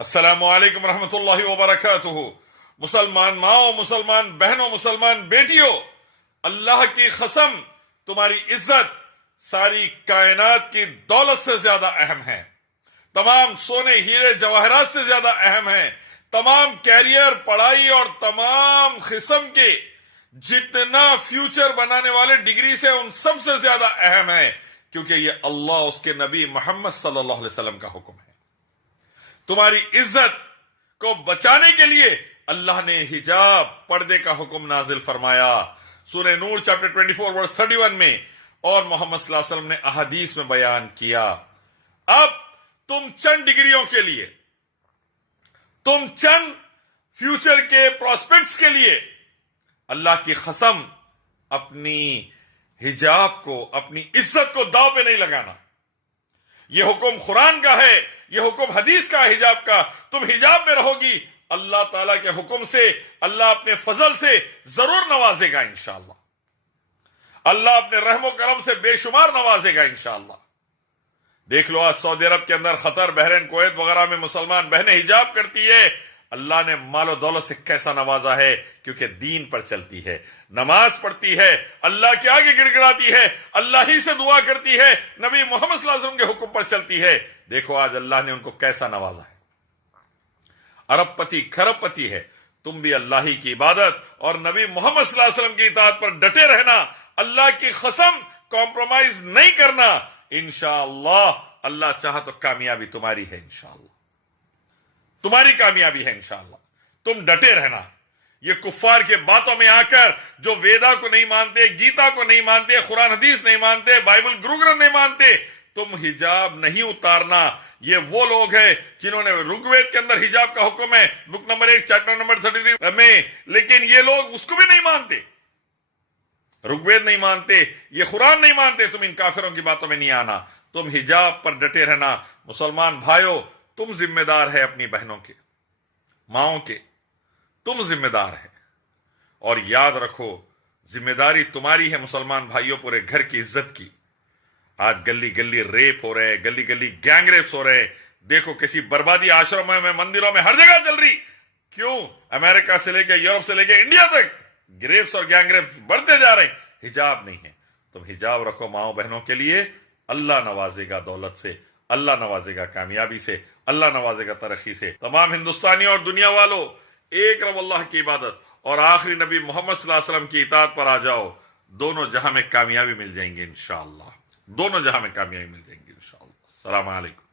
السلام علیکم ورحمۃ اللہ وبرکاتہ۔ مسلمان ماؤں، مسلمان بہنوں، مسلمان بیٹیوں، اللہ کی قسم تمہاری عزت ساری کائنات کی دولت سے زیادہ اہم ہے، تمام سونے ہیرے جواہرات سے زیادہ اہم ہے، تمام کیریئر، پڑھائی اور تمام قسم کے جتنا فیوچر بنانے والے ڈگری سے ان سب سے زیادہ اہم ہے، کیونکہ یہ اللہ اس کے نبی محمد صلی اللہ علیہ وسلم کا حکم ہے۔ تمہاری عزت کو بچانے کے لیے اللہ نے حجاب، پردے کا حکم نازل فرمایا سورہ نور چیپٹر 24 ورس 31 میں، اور محمد صلی اللہ علیہ وسلم نے احادیث میں بیان کیا۔ اب تم چند ڈگریوں کے لیے، تم چند فیوچر کے پراسپیکٹس کے لیے اللہ کی قسم اپنی حجاب کو، اپنی عزت کو داؤ پہ نہیں لگانا۔ یہ حکم قرآن کا ہے، یہ حکم حدیث کا ہے حجاب کا۔ تم حجاب میں رہو گی، اللہ تعالیٰ کے حکم سے، اللہ اپنے فضل سے ضرور نوازے گا انشاءاللہ۔ اللہ اپنے رحم و کرم سے بے شمار نوازے گا انشاءاللہ۔ دیکھ لو آج سعودی عرب کے اندر، قطر، بحرین، کویت وغیرہ میں مسلمان بہنیں حجاب کرتی ہے، اللہ نے مال و دولت سے کیسا نوازا ہے، کیونکہ دین پر چلتی ہے، نماز پڑھتی ہے، اللہ کے آگے گڑ گڑاتی ہے، اللہ ہی سے دعا کرتی ہے، نبی محمد صلی اللہ علیہ وسلم کے حکم پر چلتی ہے۔ دیکھو آج اللہ نے ان کو کیسا نوازا ہے، ارب پتی کھرب پتی ہے۔ تم بھی اللہ ہی کی عبادت اور نبی محمد صلی اللہ علیہ وسلم کی اطاعت پر ڈٹے رہنا، اللہ کی قسم کمپرومائز نہیں کرنا۔ انشاءاللہ اللہ چاہا تو کامیابی تمہاری ہے، انشاءاللہ تمہاری کامیابی ہے انشاءاللہ۔ تم ڈٹے رہنا۔ یہ کفار کے باتوں میں آ کر جو ویدا کو نہیں مانتے، گیتا کو نہیں مانتے، قرآن حدیث نہیں مانتے، بائبل گرو گرنتھ نہیں مانتے، تم حجاب نہیں اتارنا۔ یہ وہ لوگ ہیں جنہوں نے رگوید کے اندر حجاب کا حکم ہے، بک نمبر 1 چیپٹر نمبر 33 میں، لیکن یہ لوگ اس کو بھی نہیں مانتے، رگوید نہیں مانتے، یہ قرآن نہیں مانتے۔ تم ان کافروں کی باتوں میں نہیں آنا، تم حجاب پر ڈٹے رہنا۔ مسلمان بھائیو، تم ذمہ دار ہے اپنی بہنوں کے، ماؤں کے، تم ذمہ دار ہے، اور یاد رکھو ذمہ داری تمہاری ہے مسلمان بھائیوں پورے گھر کی عزت کی۔ آج گلی گلی ریپ ہو رہے ہیں، گلی گلی گینگ ریپس ہو رہے ہیں۔ دیکھو کسی بربادی آشرموں میں، مندروں میں، ہر جگہ چل رہی۔ کیوں؟ امریکہ سے لے کے یورپ سے لے کے انڈیا تک ریپس اور گینگ ریپس بڑھتے جا رہے ہیں۔ حجاب نہیں ہے، تم حجاب رکھو ماؤں بہنوں کے لیے، اللہ نوازے گا دولت سے، اللہ نوازے گا کامیابی سے، اللہ نوازے گا ترقی سے۔ تمام ہندوستانیوں اور دنیا والوں، ایک رب اللہ کی عبادت اور آخری نبی محمد صلی اللہ علیہ وسلم کی اطاعت پر آ جاؤ، دونوں جہاں میں کامیابی مل جائیں گے انشاءاللہ، دونوں جہاں میں کامیابی مل جائیں گے انشاءاللہ۔ السلام علیکم۔